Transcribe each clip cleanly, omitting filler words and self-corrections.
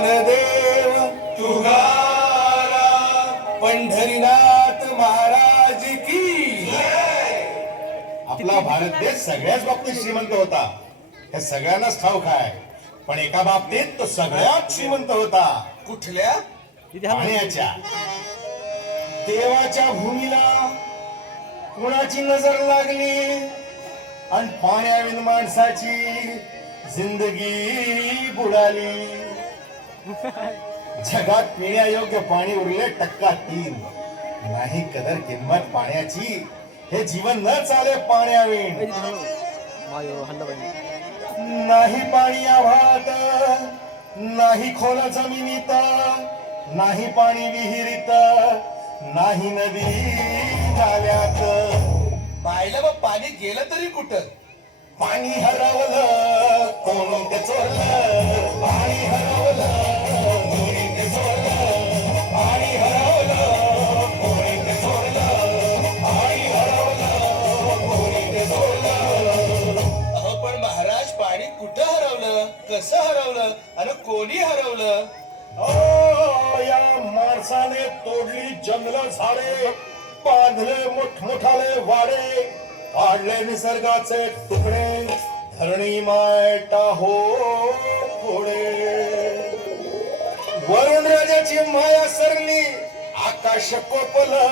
ज्ञानदेव तुकाराम पंढरीनाथ महाराज की आपला भारत देश सगळ्याच बाबतीत श्रीमंत होता, हे सगळ्यांनाच ठाऊक आहे. पण एका बाबतीत तो सगळ्यात श्रीमंत होता. कुठल्या? पाण्याच्या. देवाच्या भूमीला कुणाची नजर लागली आणि पाण्याविन माणसाची जिंदगी बुडाली. जगात पिण्यायोग्य पाणी उरले 3%. नाही कदर किंमत पाण्याची, हे जीवन न चाले पाण्याविण. नाही पाणी आभाळात, नाही खोल जमिनीत, नाही पाणी विहिरीत, नाही नदी नाल्यात. पाहिलं मग पाणी गेलं तरी कुठं? पाणी हरवलं कोणी ते चोरलं, पाणी हरवलं कोणी ते चोरलं, पाणी हरवलं कोणी ते चोरलं, पाणी हरवलं कोणी ते चोरलं. अहो पण महाराज, पाणी कुठं हरवलं, कसं हरवलं आणि कोणी हरवलं? या माणसाने तोडली जंगल झाडे, बांधले मोठमोठाले वाडे, पाडले निसर्गाचे तुकडे, धरणी मायटा हो पुढे. वरुण राजाची माया सरली, आकाश कोपलं.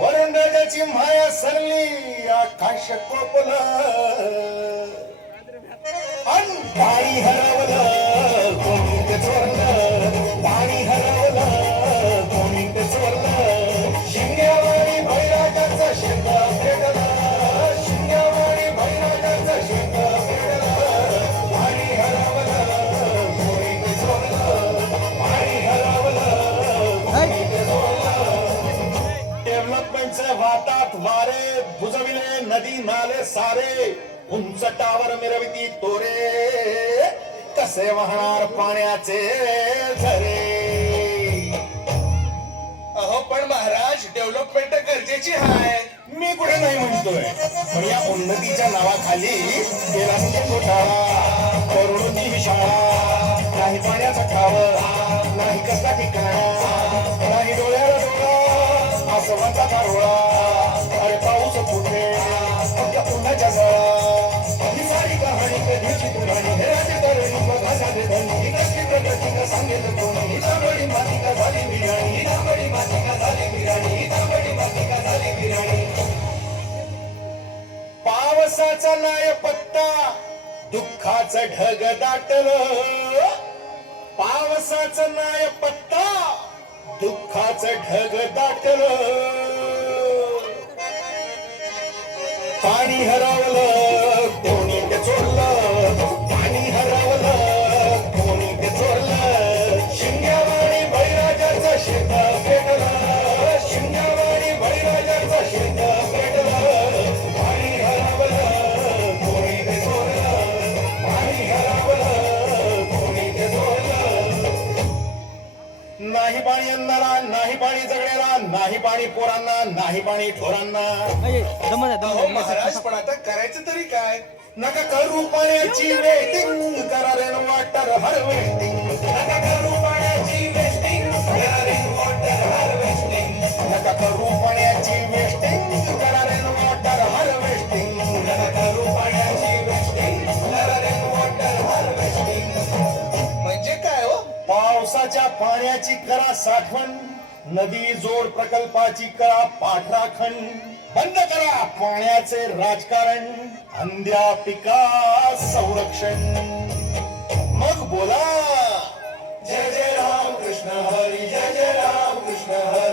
वरुण राजाची माया सरली, आकाश कोपलं. अन पाणी हरवलं कोणी ते चोरलं, पाणी हरवलं कोणी ते चोरलं. शिंग्यावाणी बैरागाचं शेत पेटलं, शिंग्यावाणी बैरागाचं शेत पेटलं. पाणी हरवलं कोणी ते चोरलं, पाणी हरवलं कोणी ते चोरलं. डेव्हलपमेंटचे वातात वारे बुजविले नदी नाले सारे, उंच टावर मिरविती तोरे, कसे वाहणार पाण्याचे झरे. अहो पण महाराज, डेव्हलपमेंट गरजेची आहे. मी कुठे नाही म्हणतोय, पण या उन्नतीच्या नावाखाली केला घोटाळा, करोडोची शाळा, नाही पाण्याचा ठाव, नाही कसला ठिकाणा, नाही डोळ्याला डोळा, आसमाचा कारोळा. अरे पाऊस कुठे पुन्हाच्या जळा, ही सारी कहाणी कधीची पुराणी, हे राजे तरणी बघा साधे धनी, ही कसली प्रगती का सांगेल कोणी, ही तांबडी माती का झाली बिराणी, ही तांबडी माती का झाली बिराणी, ही तांबडी माती का झाली बिराणी. पावसाचा नाय पत्ता, दुःखाचं ढग दाटलं. पावसाचं नाय पत्ता, दुःखाचं ढग दाटलं. पाणी हरवलं कोणी ते चोरलं, पाणी हरवलं कोणी ते चोरलं. शिंग्यावाणी बैराजाचं शेत पेटलं, शिंग्यावाणी बैराजाचं शेत पेटलं. पाणी हरवलं कोणी ते चोरलं, पाणी हरवलं कोणी ते चोरलं. नाही पाणी अन्नाला, नाही पाणी जगण्याला, नाही पाणी पोरांना, नाही पाणी ठोरांना. अहो महाराज, पण आता करायचं तरी काय? नका करू पाण्याची वेस्टिंग, करा रेन वॉटर हार्वेस्टिंग. नका करू पाण्याची वेस्टिंग, करा रेन वॉटर हार्वेस्टिंग. नका करू पाण्याची वेस्टिंग, करा रेन वॉटर हार्वेस्टिंग. नका करू पाण्याची वेस्टिंग, करा रेन वॉटर हार्वेस्टिंग. म्हणजे काय हो? पावसाच्या पाण्याची करा साठवण, नदी जोड प्रकल्पाची करा पाठराखण. बंद करा पाण्याचे राजकारण, अंध्या पिका संरक्षण. मग बोला जय जय राम कृष्ण हरी, जय जय राम कृष्ण हरी.